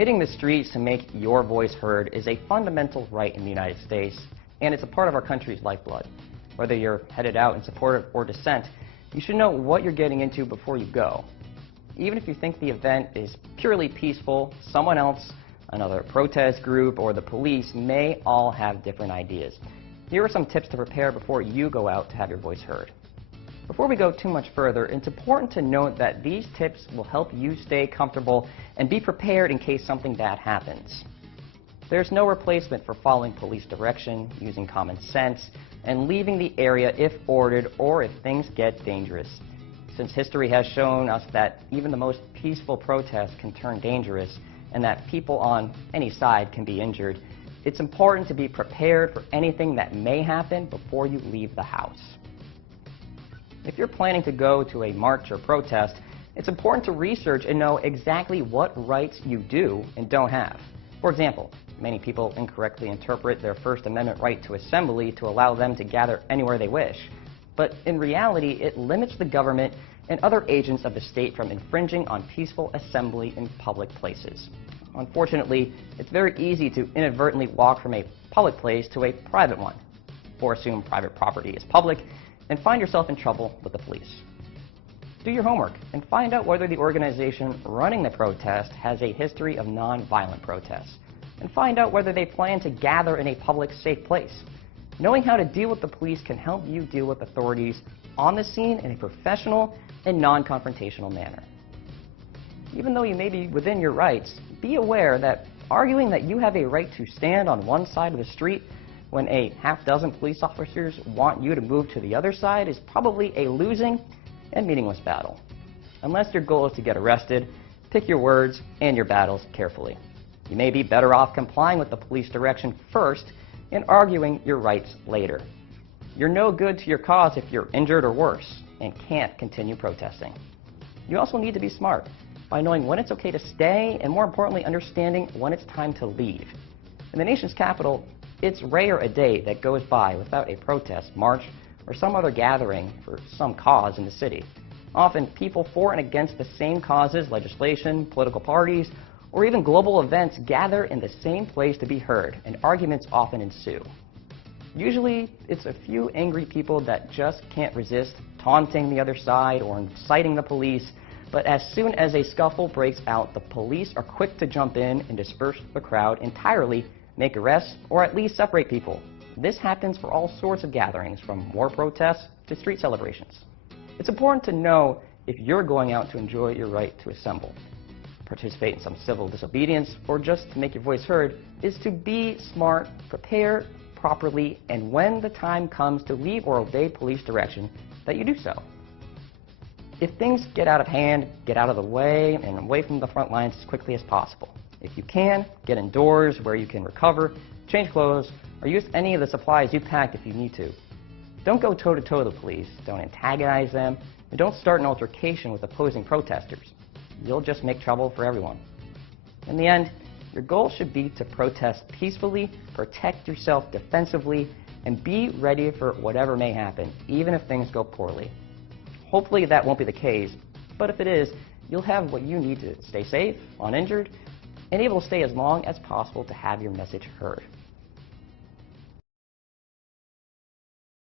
Hitting the streets to make your voice heard is a fundamental right in the United States, and it's a part of our country's lifeblood. Whether you're headed out in support or dissent, you should know what you're getting into before you go. Even if you think the event is purely peaceful, someone else, another protest group, or the police may all have different ideas. Here are some tips to prepare before you go out to have your voice heard. Before we go too much further, it's important to note that these tips will help you stay comfortable and be prepared in case something bad happens. There's no replacement for following police direction, using common sense, and leaving the area if ordered or if things get dangerous. Since history has shown us that even the most peaceful protest can turn dangerous and that people on any side can be injured, it's important to be prepared for anything that may happen before you leave the house. If you're planning to go to a march or protest, it's important to research and know exactly what rights you do and don't have. For example, many people incorrectly interpret their First Amendment right to assembly to allow them to gather anywhere they wish. But in reality, it limits the government and other agents of the state from infringing on peaceful assembly in public places. Unfortunately, it's very easy to inadvertently walk from a public place to a private one, or assume private property is public, and find yourself in trouble with the police. Do your homework and find out whether the organization running the protest has a history of non-violent protests, and find out whether they plan to gather in a public, safe place. Knowing how to deal with the police can help you deal with authorities on the scene in a professional and non-confrontational manner. Even though you may be within your rights, be aware that arguing that you have a right to stand on one side of the street when a half-dozen police officers want you to move to the other side is probably a losing and meaningless battle. Unless your goal is to get arrested, pick your words and your battles carefully. You may be better off complying with the police direction first and arguing your rights later. You're no good to your cause if you're injured or worse and can't continue protesting. You also need to be smart by knowing when it's okay to stay and, more importantly, understanding when it's time to leave. In the nation's capital, it's rare a day that goes by without a protest, march, or some other gathering for some cause in the city. Often, people for and against the same causes, legislation, political parties, or even global events gather in the same place to be heard, and arguments often ensue. Usually, it's a few angry people that just can't resist taunting the other side or inciting the police, but as soon as a scuffle breaks out, the police are quick to jump in and disperse the crowd entirely, make arrests, or at least separate people. This happens for all sorts of gatherings, from war protests to street celebrations. It's important to know if you're going out to enjoy your right to assemble, participate in some civil disobedience, or just to make your voice heard, is to be smart, prepare properly, and when the time comes to leave or obey police direction, that you do so. If things get out of hand, get out of the way and away from the front lines as quickly as possible. If you can, get indoors where you can recover, change clothes, or use any of the supplies you packed if you need to. Don't go toe-to-toe with the police, don't antagonize them, and don't start an altercation with opposing protesters. You'll just make trouble for everyone. In the end, your goal should be to protest peacefully, protect yourself defensively, and be ready for whatever may happen, even if things go poorly. Hopefully that won't be the case, but if it is, you'll have what you need to stay safe, uninjured, and able to stay as long as possible to have your message heard.